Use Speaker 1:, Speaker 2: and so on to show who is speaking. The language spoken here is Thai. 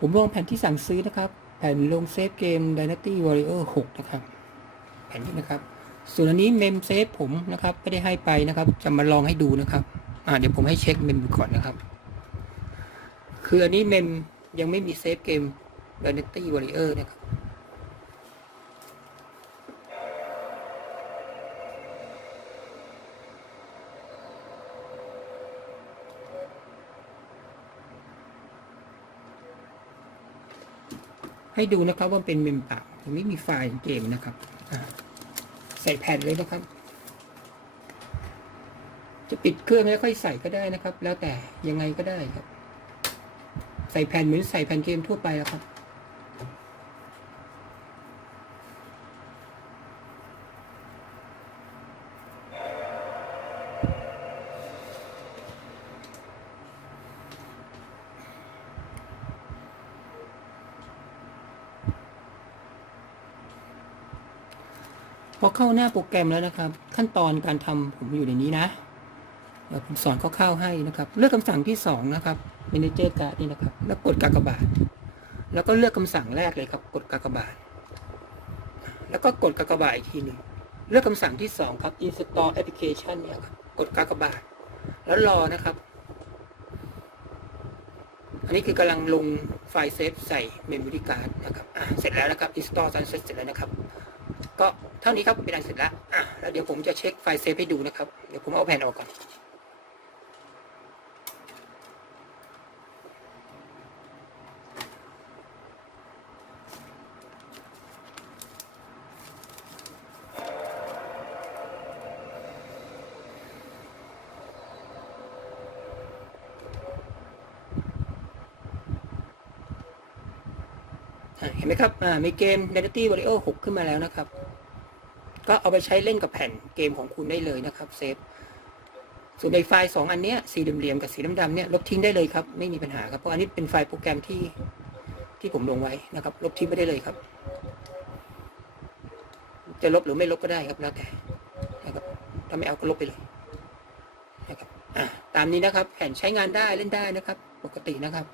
Speaker 1: ผมลงแผ่นที่สั่งซื้อนะครับ แผ่นลงเซฟเกม Dynasty Warrior 6 นะครับ แผ่นนี้นะครับ ส่วนอันนี้เมมเซฟผมนะครับไม่ได้ให้ไปนะครับ จะมาลองให้ดูนะครับ อ่าเดี๋ยวผมให้เช็คเมมก่อนนะครับ คืออันนี้เมมยังไม่มีเซฟเกม Dynasty Warrior นะครับ ให้ดูนะครับว่าเป็นเมมเปล่าตรงนี้มีไฟล์เกมนะครับ ใส่แผ่นเลยนะครับ จะปิดเครื่องแล้วค่อยใส่ก็ได้นะครับ แล้วแต่ยังไงก็ได้ครับ ใส่แผ่นเหมือนใส่แผ่นเกมทั่วไปแล้วครับ พอเข้าหน้าโปรแกรมแล้วนะครับ ขั้นตอนการทำผมอยู่ในนี้นะเดี๋ยวผมสอนคร่าวๆให้นะครับ เลือกคำสั่งที่สองนะครับ Manager Card นี่นะครับ แล้วกดกากบาท แล้วก็เลือกคำสั่งแรกเลยครับ กดกากบาท แล้วก็กดกากบาทอีกทีหนึ่งเลือกคำสั่งที่สองครับ Install Application เนี่ยครับกดกากบาท แล้วรอนะครับ อันนี้คือกำลังลงไฟล์เซฟใส่ Memory Card นะครับ อะ เสร็จแล้วนะครับ Install ตอนเสร็จแล้วนะครับ ก็เท่านี้ครับเป็นอันเสร็จแล้วแล้วเดี๋ยวผมจะเช็คไฟล์เซฟให้ดูนะครับ เดี๋ยวผมเอาแผ่นออกก่อน เห็นไหมครับมีเกม Dynasty Warrior 6 ขึ้นมาแล้วนะครับ ก็เอาไปใช้เล่นกับแผ่นเกมของคุณได้เลยนะครับเซฟส่วนในไฟล์สองอันเนี้ยสีเหลี่ยมๆกับสีดำๆเนี่ยลบทิ้งได้เลยครับ ไม่มีปัญหาครับเพราะอันนี้เป็นไฟล์โปรแกรมที่ที่ผมลงไว้นะครับ ลบทิ้งไปได้เลยครับ จะลบหรือไม่ลบก็ได้ครับแล้วแต่นะครับถ้าไม่เอาก็ลบไปเลยนะครับอะตามนี้นะครับ แผ่นใช้งานได้เล่นได้นะครับ ปกตินะครับ